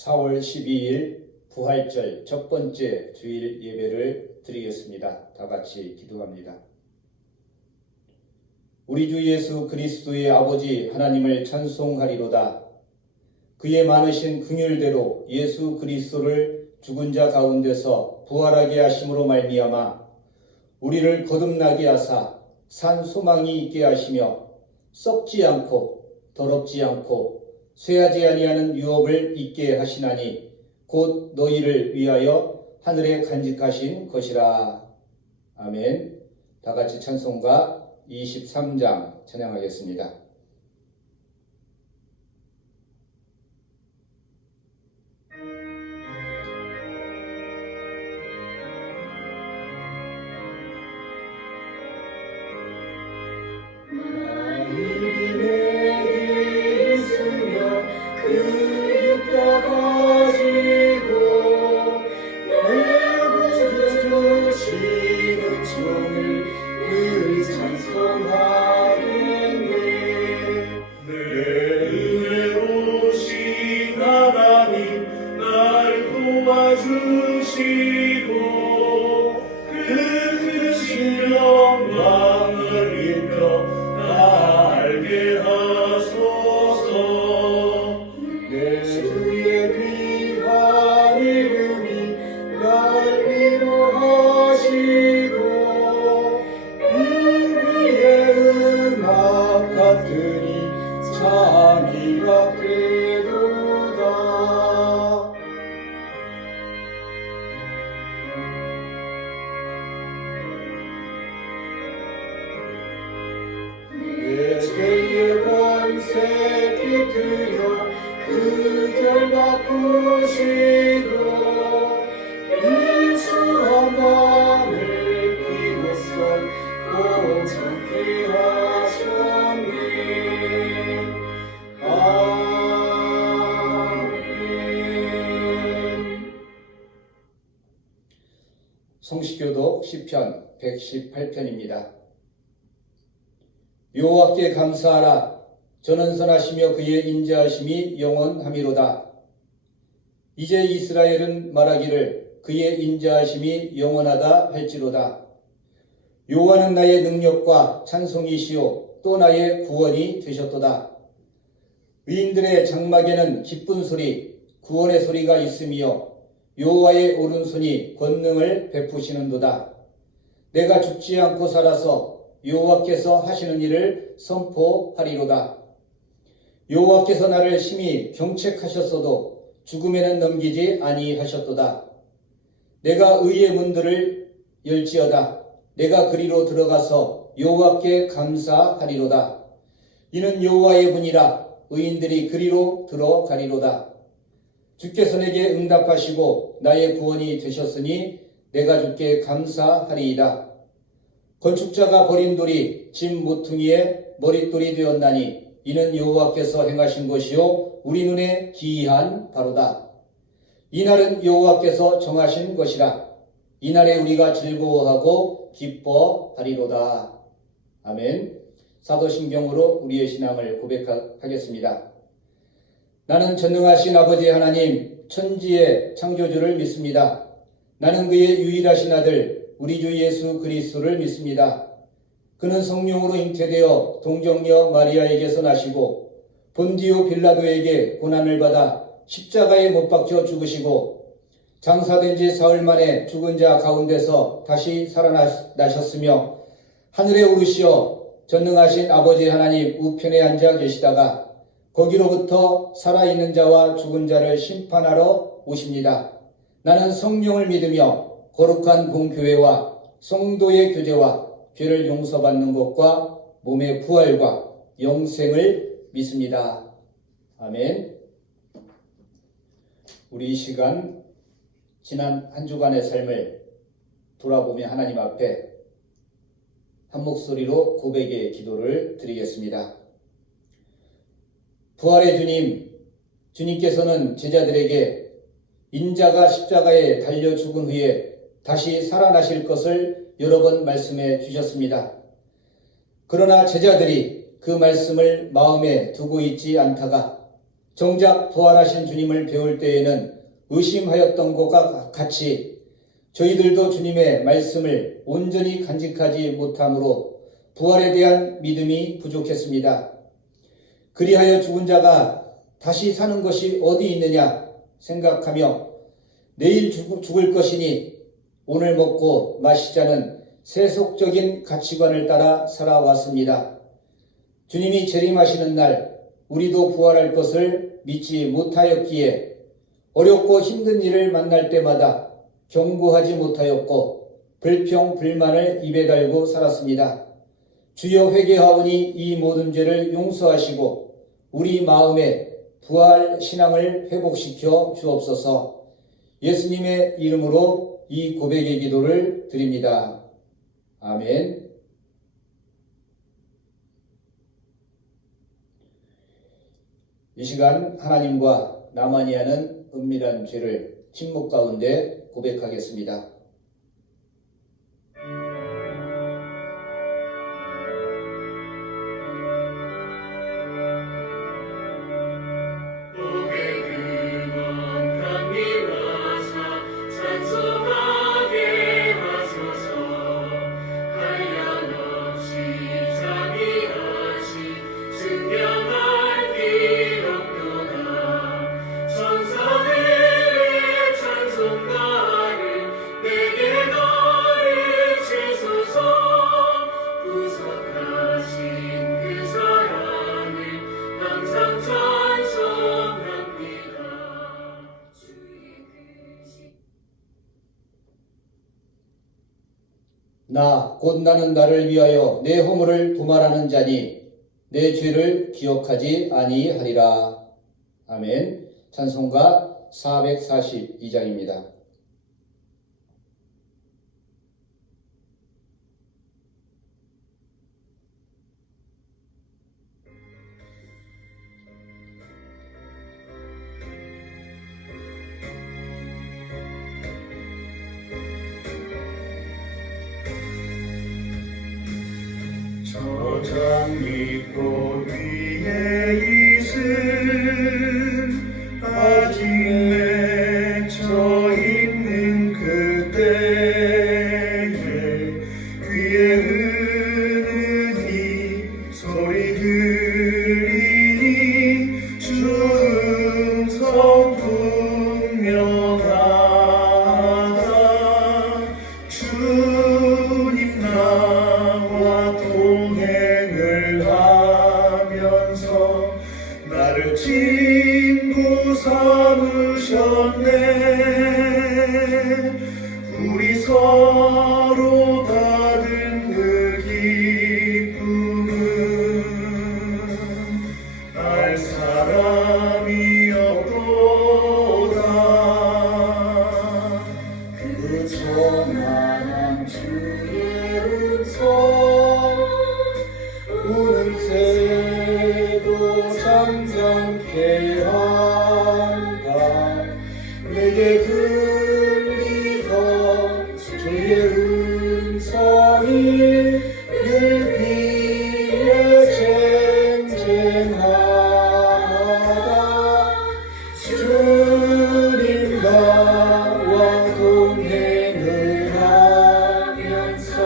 4월 12일 부활절 첫 번째 주일 예배를 드리겠습니다. 다 같이 기도합니다. 우리 주 예수 그리스도의 아버지 하나님을 찬송하리로다. 그의 많으신 긍휼대로 예수 그리스도를 죽은 자 가운데서 부활하게 하심으로 말미암아 우리를 거듭나게 하사 산 소망이 있게 하시며 썩지 않고 더럽지 않고 쇠하지 아니하는 유업을 있게 하시나니 곧 너희를 위하여 하늘에 간직하신 것이라. 아멘. 다 같이 찬송가 23장 찬양하겠습니다. 성시교독 시편 118편입니다. 여호와께 감사하라. 저는 선하시며 그의 인자하심이 영원하미로다. 이제 이스라엘은 말하기를 그의 인자하심이 영원하다 할지로다. 여호와는 나의 능력과 찬송이시요 또 나의 구원이 되셨도다. 의인들의 장막에는 기쁜 소리, 구원의 소리가 있으며 여호와의 오른손이 권능을 베푸시는도다. 내가 죽지 않고 살아서 여호와께서 하시는 일을 선포하리로다. 여호와께서 나를 심히 경책하셨어도 죽음에는 넘기지 아니하셨도다. 내가 의의 문들을 열지어다. 내가 그리로 들어가서 여호와께 감사하리로다. 이는 여호와의 분이라. 의인들이 그리로 들어가리로다. 주께서 내게 응답하시고 나의 구원이 되셨으니 내가 주께 감사하리이다. 건축자가 버린 돌이 집 모퉁이에 머릿돌이 되었나니 이는 여호와께서 행하신 것이요 우리 눈에 기이한 바로다. 이날은 여호와께서 정하신 것이라. 이날에 우리가 즐거워하고 기뻐하리로다. 아멘. 사도신경으로 우리의 신앙을 고백하겠습니다. 나는 전능하신 아버지 하나님 천지의 창조주를 믿습니다. 나는 그의 유일하신 아들 우리 주 예수 그리스도를 믿습니다. 그는 성령으로 잉태되어 동정녀 마리아에게서 나시고 본디오 빌라도에게 고난을 받아 십자가에 못 박혀 죽으시고 장사된 지 사흘 만에 죽은 자 가운데서 다시 살아나셨으며 하늘에 오르시어 전능하신 아버지 하나님 우편에 앉아 계시다가 거기로부터 살아있는 자와 죽은 자를 심판하러 오십니다. 나는 성령을 믿으며 거룩한 공교회와 성도의 교제와 죄를 용서받는 것과 몸의 부활과 영생을 믿습니다. 아멘. 우리 이 시간 지난 한 주간의 삶을 돌아보며 하나님 앞에 한 목소리로 고백의 기도를 드리겠습니다. 부활의 주님, 주님께서는 제자들에게 인자가 십자가에 달려 죽은 후에 다시 살아나실 것을 여러 번 말씀해 주셨습니다. 그러나 제자들이 그 말씀을 마음에 두고 있지 않다가 정작 부활하신 주님을 배울 때에는 의심하였던 것과 같이 저희들도 주님의 말씀을 온전히 간직하지 못함으로 부활에 대한 믿음이 부족했습니다. 그리하여 죽은 자가 다시 사는 것이 어디 있느냐 생각하며 내일 죽을 것이니 오늘 먹고 마시자는 세속적인 가치관을 따라 살아왔습니다. 주님이 재림하시는 날 우리도 부활할 것을 믿지 못하였기에 어렵고 힘든 일을 만날 때마다 경고하지 못하였고 불평 불만을 입에 달고 살았습니다. 주여 회개하오니 이 모든 죄를 용서하시고 우리 마음에 부활 신앙을 회복시켜 주옵소서. 예수님의 이름으로 이 고백의 기도를 드립니다. 아멘. 이 시간 하나님과 나만이 하는 은밀한 죄를 침묵 가운데 고백하겠습니다. 나 곧 나는 나를 위하여 내 허물을 도말하는 자니 내 죄를 기억하지 아니하리라. 아멘. 찬송가 442장입니다. 장미꽃 위에 이슬 아직 맺혀 있는 그때에 귀에 흐르니 소리 들리니 주 음성 분명하다. 주님 나와 동행을 하면서 나를 친구 삼으셨네. 우리 서로 받은 그 기쁨은 알 사람이 없도다. 그 조만한 주의 음성 우는 새도 잠잠케 한다. 내게 들리던 주의 음성이 늘 귀에 쟁쟁하다. 주님 나와 동행을 하면서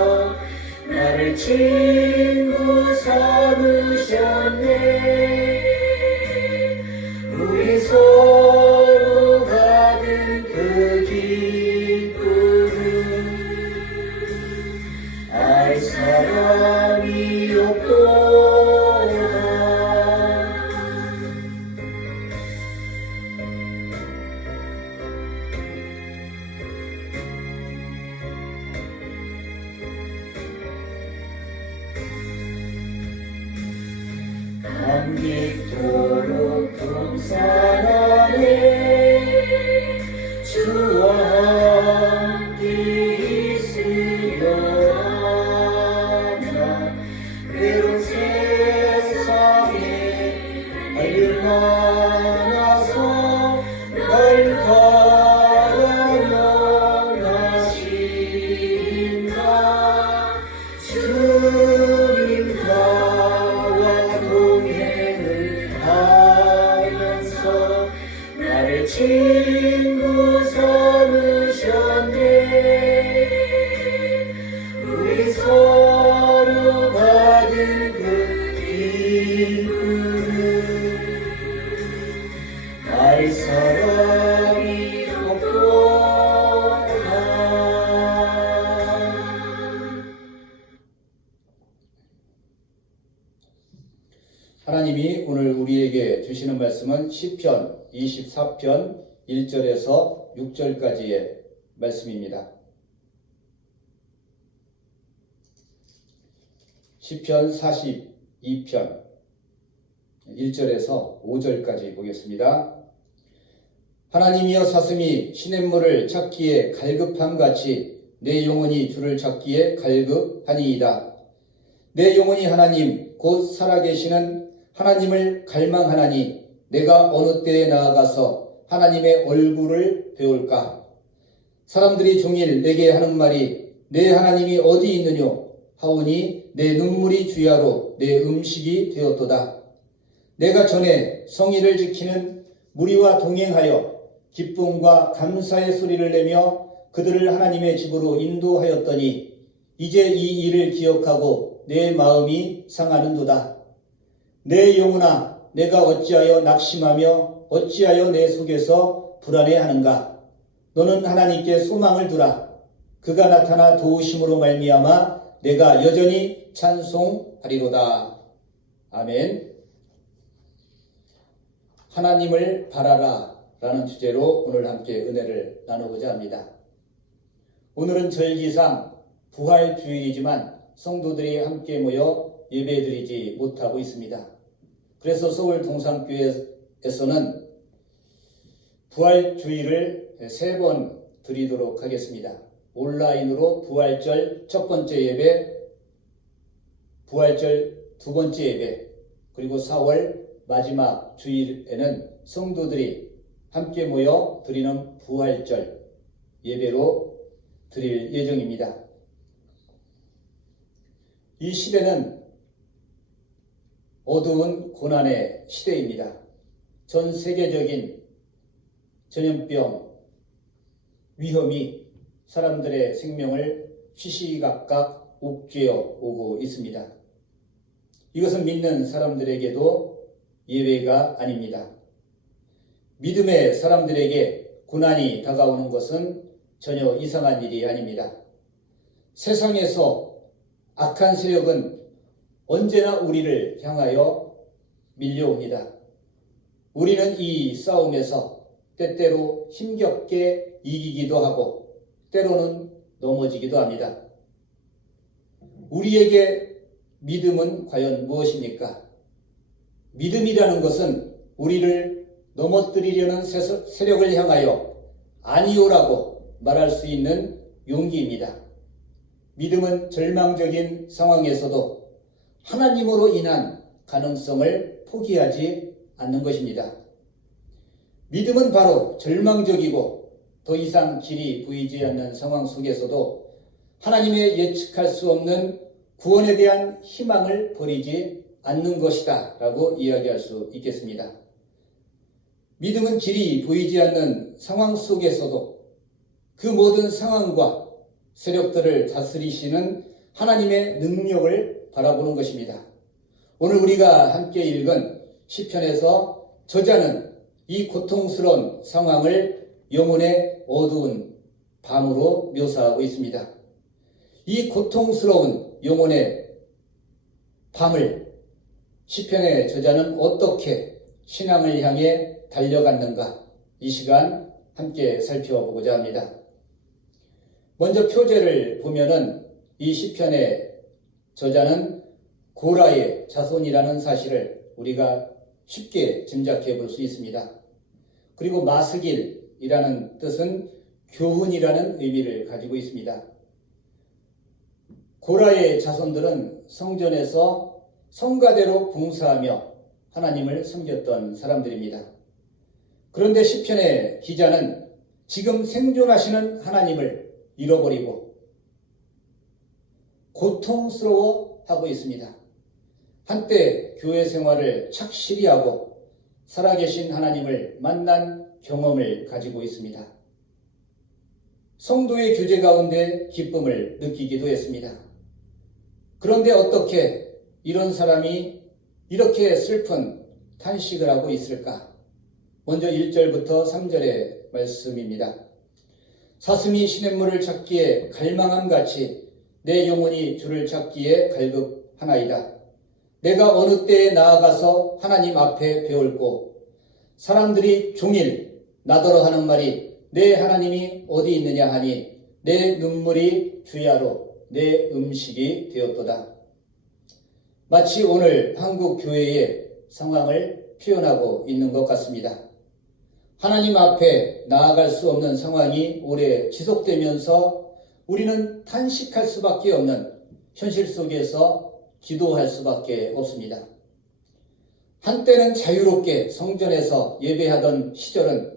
나를 친구 삼으셨네. 우리 서로 받은 그 기쁨은 알 사람이 없도다. 밤늦도록 동산 안에 주와 함께 있으려 한다. 외로운 세상에 알릴 많아서 날 바라면하신다. 주님 나와 동행을 내 친구 삼으셨네. 우리 서로 받은 그 기쁨을 알 사람이 없도다. 하나님이 오늘 우리에게 주시는 말씀은 시편 24편 1절에서 6절까지의 말씀입니다. 시편 42편 1절에서 5절까지 보겠습니다. 하나님이여 사슴이 시냇물을 찾기에 갈급함같이 내 영혼이 주를 찾기에 갈급하니이다. 내 영혼이 하나님 곧 살아계시는 하나님을 갈망하나니 내가 어느 때에 나아가서 하나님의 얼굴을 배울까? 사람들이 종일 내게 하는 말이 내 하나님이 어디 있느뇨 하오니 내 눈물이 주야로 내 음식이 되었도다. 내가 전에 성의를 지키는 무리와 동행하여 기쁨과 감사의 소리를 내며 그들을 하나님의 집으로 인도하였더니 이제 이 일을 기억하고 내 마음이 상하는도다. 내 영혼아 내가 어찌하여 낙심하며 어찌하여 내 속에서 불안해하는가? 너는 하나님께 소망을 두라. 그가 나타나 도우심으로 말미암아 내가 여전히 찬송하리로다. 아멘. 하나님을 바라라 라는 주제로 오늘 함께 은혜를 나누고자 합니다. 오늘은 절기상 부활주일이지만 성도들이 함께 모여 예배드리지 못하고 있습니다. 그래서 서울 동산교회에서는 부활주일을 3번 드리도록 하겠습니다. 온라인으로 부활절 첫 번째 예배, 부활절 두 번째 예배, 그리고 4월 마지막 주일에는 성도들이 함께 모여 드리는 부활절 예배로 드릴 예정입니다. 이 시대는 어두운 고난의 시대입니다. 전 세계적인 전염병 위험이 사람들의 생명을 시시각각 옥죄어 오고 있습니다. 이것은 믿는 사람들에게도 예외가 아닙니다. 믿음의 사람들에게 고난이 다가오는 것은 전혀 이상한 일이 아닙니다. 세상에서 악한 세력은 언제나 우리를 향하여 밀려옵니다. 우리는 이 싸움에서 때때로 힘겹게 이기기도 하고 때로는 넘어지기도 합니다. 우리에게 믿음은 과연 무엇입니까? 믿음이라는 것은 우리를 넘어뜨리려는 세력을 향하여 아니오라고 말할 수 있는 용기입니다. 믿음은 절망적인 상황에서도 하나님으로 인한 가능성을 포기하지 않는 것입니다. 믿음은 바로 절망적이고 더 이상 길이 보이지 않는 상황 속에서도 하나님의 예측할 수 없는 구원에 대한 희망을 버리지 않는 것이다 라고 이야기할 수 있겠습니다. 믿음은 길이 보이지 않는 상황 속에서도 그 모든 상황과 세력들을 다스리시는 하나님의 능력을 바라보는 것입니다. 오늘 우리가 함께 읽은 시편에서 저자는 이 고통스러운 상황을 영혼의 어두운 밤으로 묘사하고 있습니다. 이 고통스러운 영혼의 밤을 시편의 저자는 어떻게 신앙을 향해 달려갔는가, 이 시간 함께 살펴보고자 합니다. 먼저 표제를 보면은 이 시편의 저자는 고라의 자손이라는 사실을 우리가 쉽게 짐작해 볼 수 있습니다. 그리고 마스길이라는 뜻은 교훈이라는 의미를 가지고 있습니다. 고라의 자손들은 성전에서 성가대로 봉사하며 하나님을 섬겼던 사람들입니다. 그런데 시편의 기자는 지금 생존하시는 하나님을 잃어버리고 고통스러워하고 있습니다. 한때 교회 생활을 착실히 하고 살아계신 하나님을 만난 경험을 가지고 있습니다. 성도의 교제 가운데 기쁨을 느끼기도 했습니다. 그런데 어떻게 이런 사람이 이렇게 슬픈 탄식을 하고 있을까? 먼저 1절부터 3절의 말씀입니다. 사슴이 시냇물을 찾기에 갈망함 같이 내 영혼이 주를 찾기에 갈급하나이다. 내가 어느 때에 나아가서 하나님 앞에 배울고 사람들이 종일 나더러 하는 말이 내 하나님이 어디 있느냐 하니 내 눈물이 주야로 내 음식이 되었도다. 마치 오늘 한국 교회의 상황을 표현하고 있는 것 같습니다. 하나님 앞에 나아갈 수 없는 상황이 오래 지속되면서 우리는 탄식할 수밖에 없는 현실 속에서 기도할 수밖에 없습니다. 한때는 자유롭게 성전에서 예배하던 시절은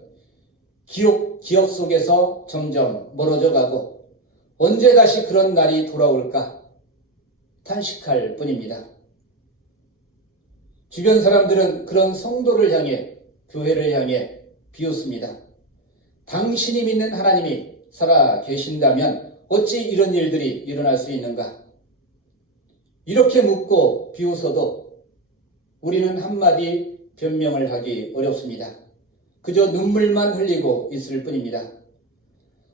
기억 속에서 점점 멀어져 가고 언제 다시 그런 날이 돌아올까 탄식할 뿐입니다. 주변 사람들은 그런 성도를 향해 교회를 향해 비웃습니다. 당신이 믿는 하나님이 살아 계신다면 어찌 이런 일들이 일어날 수 있는가? 이렇게 묻고 비웃어도 우리는 한마디 변명을 하기 어렵습니다. 그저 눈물만 흘리고 있을 뿐입니다.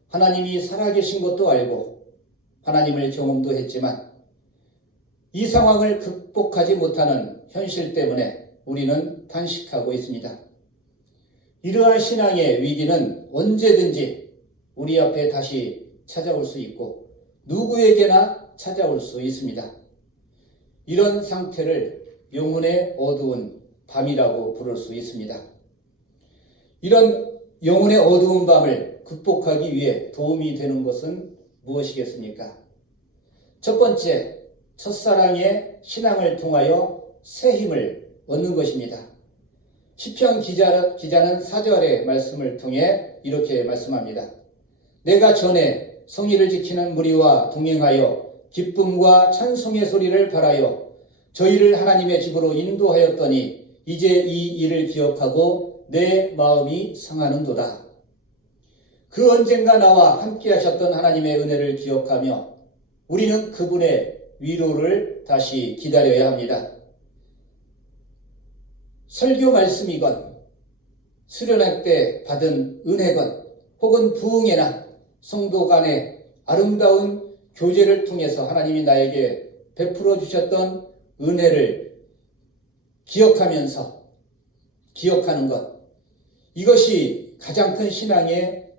하나님이 살아계신 것도 알고 하나님을 경험도 했지만 이 상황을 극복하지 못하는 현실 때문에 우리는 탄식하고 있습니다. 이러한 신앙의 위기는 언제든지 우리 앞에 다시 찾아올 수 있고 누구에게나 찾아올 수 있습니다. 이런 상태를 영혼의 어두운 밤이라고 부를 수 있습니다. 이런 영혼의 어두운 밤을 극복하기 위해 도움이 되는 것은 무엇이겠습니까? 첫 번째, 첫사랑의 신앙을 통하여 새 힘을 얻는 것입니다. 시편 기자는 4절의 말씀을 통해 이렇게 말씀합니다. 내가 전에 성의를 지키는 무리와 동행하여 기쁨과 찬송의 소리를 발하여 저희를 하나님의 집으로 인도하였더니 이제 이 일을 기억하고 내 마음이 상하는도다. 그 언젠가 나와 함께 하셨던 하나님의 은혜를 기억하며 우리는 그분의 위로를 다시 기다려야 합니다. 설교 말씀이건 수련회 때 받은 은혜건 혹은 부흥회나 성도 간의 아름다운 교제를 통해서 하나님이 나에게 베풀어 주셨던 은혜를 기억하면서 기억하는 것, 이것이 가장 큰 신앙의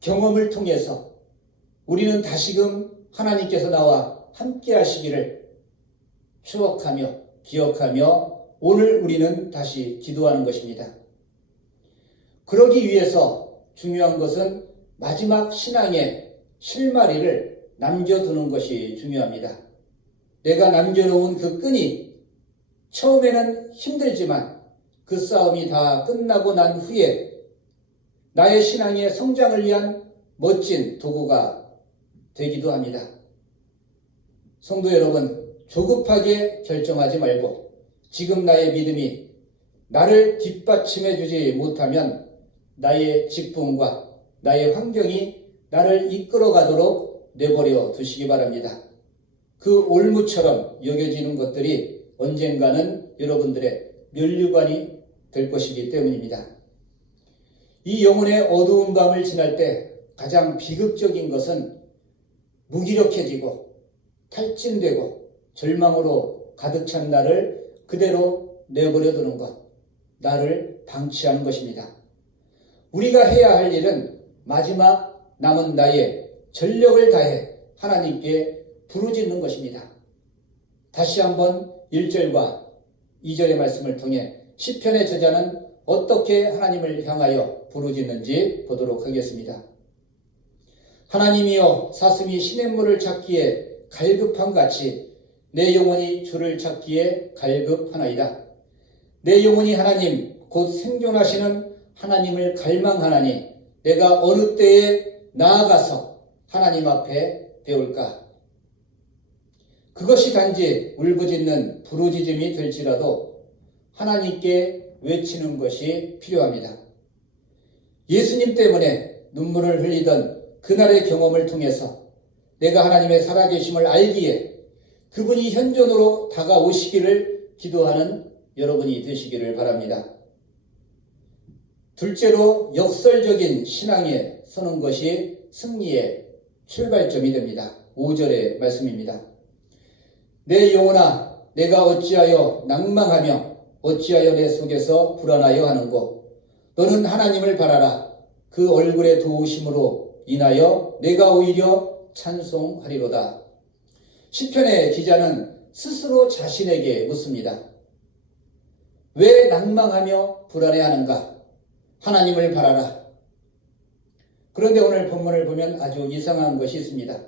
경험을 통해서 우리는 다시금 하나님께서 나와 함께 하시기를 추억하며 기억하며 오늘 우리는 다시 기도하는 것입니다. 그러기 위해서 중요한 것은 마지막 신앙의 실마리를 남겨두는 것이 중요합니다. 내가 남겨놓은 그 끈이 처음에는 힘들지만 그 싸움이 다 끝나고 난 후에 나의 신앙의 성장을 위한 멋진 도구가 되기도 합니다. 성도 여러분, 조급하게 결정하지 말고 지금 나의 믿음이 나를 뒷받침해 주지 못하면 나의 직분과 나의 환경이 나를 이끌어 가도록 내버려 두시기 바랍니다. 그 올무처럼 여겨지는 것들이 언젠가는 여러분들의 면류관이 될 것이기 때문입니다. 이 영혼의 어두운 밤을 지날 때 가장 비극적인 것은 무기력해지고 탈진되고 절망으로 가득 찬 나를 그대로 내버려 두는 것, 나를 방치하는 것입니다. 우리가 해야 할 일은 마지막 남은 나의 전력을 다해 하나님께 부르짖는 것입니다. 다시 한번 1절과 2절의 말씀을 통해 시편의 저자는 어떻게 하나님을 향하여 부르짖는지 보도록 하겠습니다. 하나님이여, 사슴이 시냇물을 찾기에 갈급한 같이 내 영혼이 주를 찾기에 갈급하나이다. 내 영혼이 하나님 곧 생존하시는 하나님을 갈망하나니 내가 어느 때에 나아가서 하나님 앞에 배울까? 그것이 단지 울부짖는 부르짖음이 될지라도 하나님께 외치는 것이 필요합니다. 예수님 때문에 눈물을 흘리던 그날의 경험을 통해서 내가 하나님의 살아계심을 알기에 그분이 현존으로 다가오시기를 기도하는 여러분이 되시기를 바랍니다. 둘째로 역설적인 신앙에 서는 것이 승리의 출발점이 됩니다. 5절의 말씀입니다. 내 영혼아 내가 어찌하여 낭망하며 어찌하여 내 속에서 불안하여 하는고 너는 하나님을 바라라. 그 얼굴의 도우심으로 인하여 내가 오히려 찬송하리로다. 시편의 기자는 스스로 자신에게 묻습니다. 왜 낭망하며 불안해하는가? 하나님을 바라라. 그런데 오늘 본문을 보면 아주 이상한 것이 있습니다.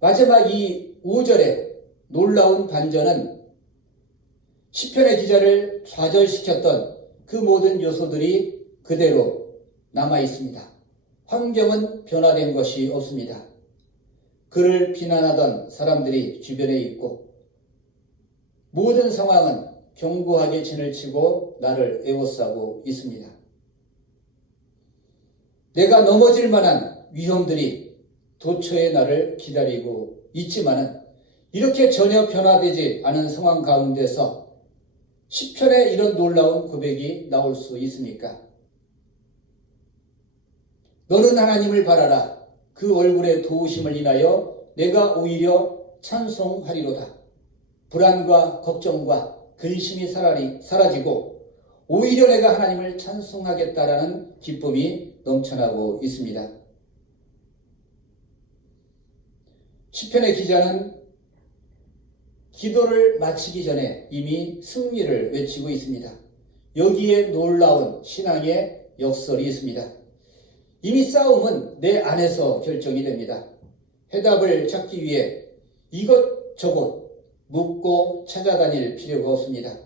마지막 이 5절의 놀라운 반전은 시편의 기자를 좌절시켰던 그 모든 요소들이 그대로 남아 있습니다. 환경은 변화된 것이 없습니다. 그를 비난하던 사람들이 주변에 있고 모든 상황은 견고하게 진을 치고 나를 에워싸고 있습니다. 내가 넘어질 만한 위험들이 도처에 나를 기다리고 있지만은 이렇게 전혀 변화되지 않은 상황 가운데서 시편에 이런 놀라운 고백이 나올 수 있습니까? 너는 하나님을 바라라. 그 얼굴의 도우심을 인하여 내가 오히려 찬송하리로다. 불안과 걱정과 근심이 사라지고 오히려 내가 하나님을 찬송하겠다라는 기쁨이 넘쳐나고 있습니다. 시편의 기자는 기도를 마치기 전에 이미 승리를 외치고 있습니다. 여기에 놀라운 신앙의 역설이 있습니다. 이미 싸움은 내 안에서 결정이 됩니다. 해답을 찾기 위해 이것저것 묻고 찾아다닐 필요가 없습니다.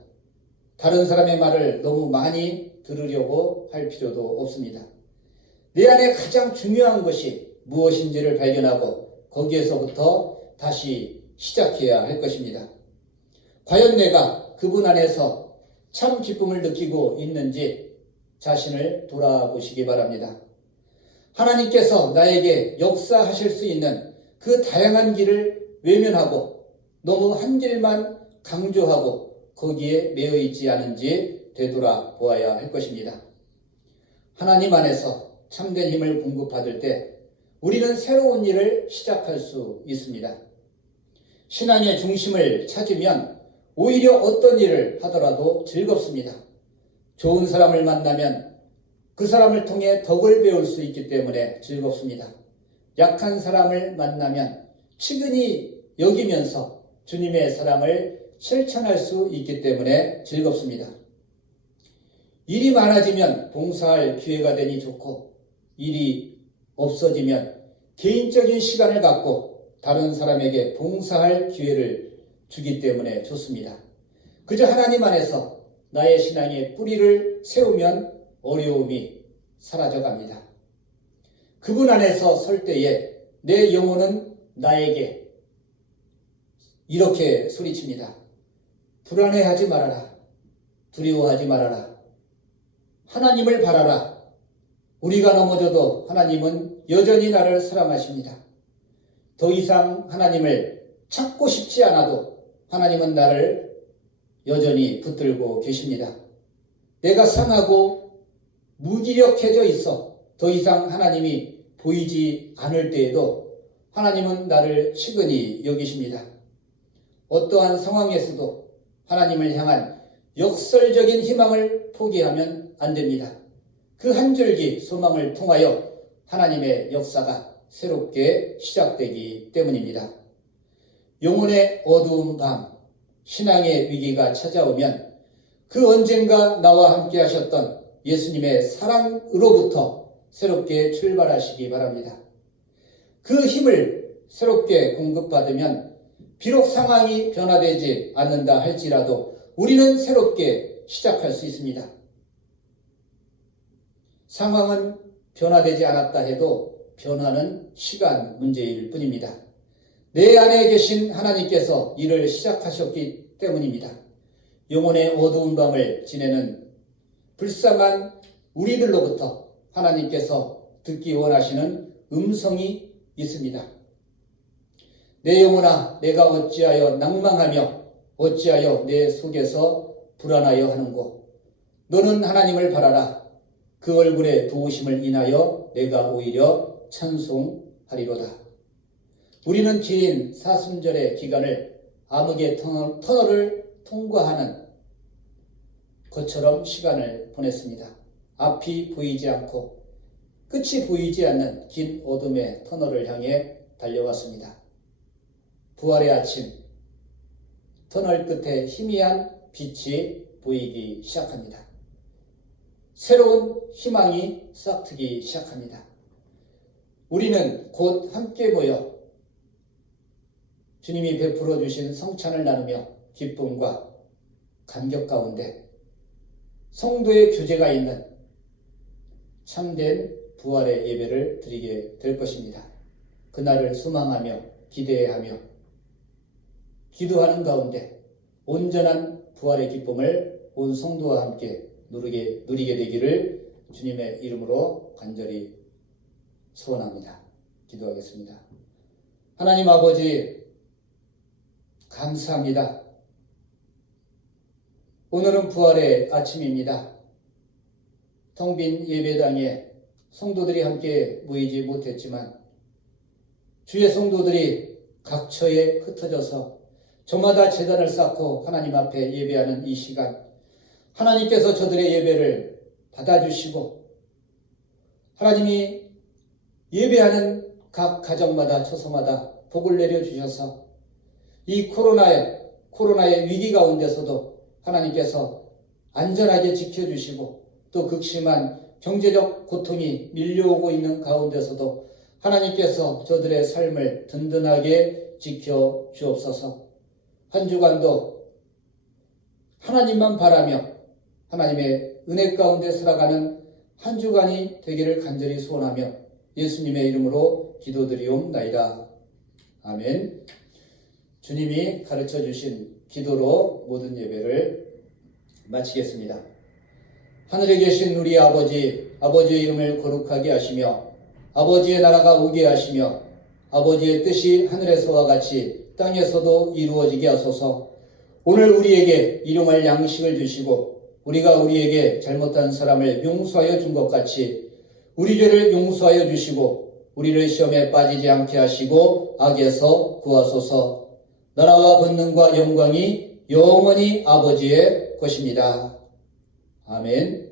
다른 사람의 말을 너무 많이 들으려고 할 필요도 없습니다. 내 안에 가장 중요한 것이 무엇인지를 발견하고 거기에서부터 다시 시작해야 할 것입니다. 과연 내가 그분 안에서 참 기쁨을 느끼고 있는지 자신을 돌아보시기 바랍니다. 하나님께서 나에게 역사하실 수 있는 그 다양한 길을 외면하고 너무 한 길만 강조하고 거기에 매여 있지 않은지 되돌아보아야 할 것입니다. 하나님 안에서 참된 힘을 공급받을 때 우리는 새로운 일을 시작할 수 있습니다. 신앙의 중심을 찾으면 오히려 어떤 일을 하더라도 즐겁습니다. 좋은 사람을 만나면 그 사람을 통해 덕을 배울 수 있기 때문에 즐겁습니다. 약한 사람을 만나면 측은히 여기면서 주님의 사랑을 실천할 수 있기 때문에 즐겁습니다. 일이 많아지면 봉사할 기회가 되니 좋고 일이 없어지면 개인적인 시간을 갖고 다른 사람에게 봉사할 기회를 주기 때문에 좋습니다. 그저 하나님 안에서 나의 신앙의 뿌리를 세우면 어려움이 사라져갑니다. 그분 안에서 설 때에 내 영혼은 나에게 이렇게 소리칩니다. 불안해하지 말아라. 두려워하지 말아라. 하나님을 바라라. 우리가 넘어져도 하나님은 여전히 나를 사랑하십니다. 더 이상 하나님을 찾고 싶지 않아도 하나님은 나를 여전히 붙들고 계십니다. 내가 상하고 무기력해져 있어 더 이상 하나님이 보이지 않을 때에도 하나님은 나를 측은히 여기십니다. 어떠한 상황에서도 하나님을 향한 역설적인 희망을 포기하면 안 됩니다. 그 한 줄기 소망을 통하여 하나님의 역사가 새롭게 시작되기 때문입니다. 영혼의 어두운 밤, 신앙의 위기가 찾아오면 그 언젠가 나와 함께 하셨던 예수님의 사랑으로부터 새롭게 출발하시기 바랍니다. 그 힘을 새롭게 공급받으면 비록 상황이 변화되지 않는다 할지라도 우리는 새롭게 시작할 수 있습니다. 상황은 변화되지 않았다 해도 변화는 시간 문제일 뿐입니다. 내 안에 계신 하나님께서 일을 시작하셨기 때문입니다. 영혼의 어두운 밤을 지내는 불쌍한 우리들로부터 하나님께서 듣기 원하시는 음성이 있습니다. 내 영혼아, 내가 어찌하여 낭망하며 어찌하여 내 속에서 불안하여 하는고. 너는 하나님을 바라라. 그 얼굴의 도우심을 인하여 내가 오히려 찬송하리로다. 우리는 긴 사순절의 기간을 암흑의 터널을 통과하는 것처럼 시간을 보냈습니다. 앞이 보이지 않고 끝이 보이지 않는 긴 어둠의 터널을 향해 달려왔습니다. 부활의 아침, 터널 끝에 희미한 빛이 보이기 시작합니다. 새로운 희망이 싹트기 시작합니다. 우리는 곧 함께 모여 주님이 베풀어 주신 성찬을 나누며 기쁨과 감격 가운데 성도의 교제가 있는 참된 부활의 예배를 드리게 될 것입니다. 그날을 소망하며 기대하며 기도하는 가운데 온전한 부활의 기쁨을 온 성도와 함께 누리게 되기를 주님의 이름으로 간절히 소원합니다. 기도하겠습니다. 하나님 아버지, 감사합니다. 오늘은 부활의 아침입니다. 텅 빈 예배당에 성도들이 함께 모이지 못했지만 주의 성도들이 각처에 흩어져서 저마다 제단을 쌓고 하나님 앞에 예배하는 이 시간, 하나님께서 저들의 예배를 받아주시고 하나님이 예배하는 각 가정마다 처소마다 복을 내려주셔서 이 코로나의 위기 가운데서도 하나님께서 안전하게 지켜주시고 또 극심한 경제적 고통이 밀려오고 있는 가운데서도 하나님께서 저들의 삶을 든든하게 지켜주옵소서. 한 주간도 하나님만 바라며 하나님의 은혜 가운데 살아가는 한 주간이 되기를 간절히 소원하며 예수님의 이름으로 기도드리옵나이다. 아멘. 주님이 가르쳐 주신 기도로 모든 예배를 마치겠습니다. 하늘에 계신 우리 아버지, 아버지의 이름을 거룩하게 하시며 아버지의 나라가 오게 하시며 아버지의 뜻이 하늘에서와 같이 땅에서도 이루어지게 하소서. 오늘 우리에게 일용할 양식을 주시고 우리가 우리에게 잘못한 사람을 용서하여 준 것 같이 우리 죄를 용서하여 주시고 우리를 시험에 빠지지 않게 하시고 악에서 구하소서. 나라와 권능과 영광이 영원히 아버지의 것입니다. 아멘.